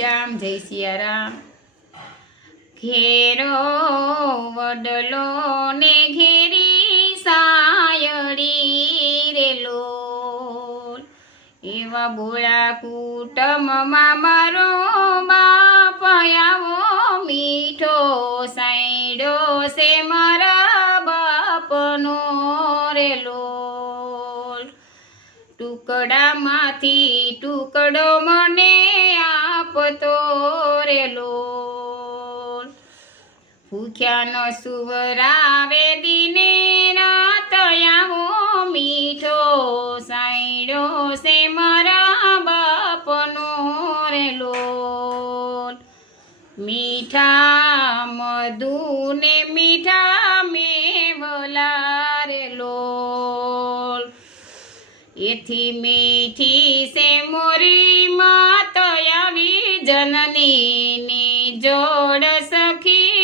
શ્યામ, જય સિયારામ। ઘેરો વડલો ને ઘેરી સાયડી રે લોલ, એવા બોળા કુટુંબમાં મારો બાપ આવો મીઠો સાંઈડ્યો છે મારા બાપનો રે લોલ। ટુકડામાંથી ટુકડો મને આપતો રે લોલ, ભૂખ્યા ન સુવરાવે દિને રાત આવો મીઠો સાંઈડ્યો છે મારા બાપનો રે લોલ। મીઠા મધુ ને મીઠા મેવલા રે લોલ, એથી મીઠી છે મોરી માત આવી જનનીની જોડ સખી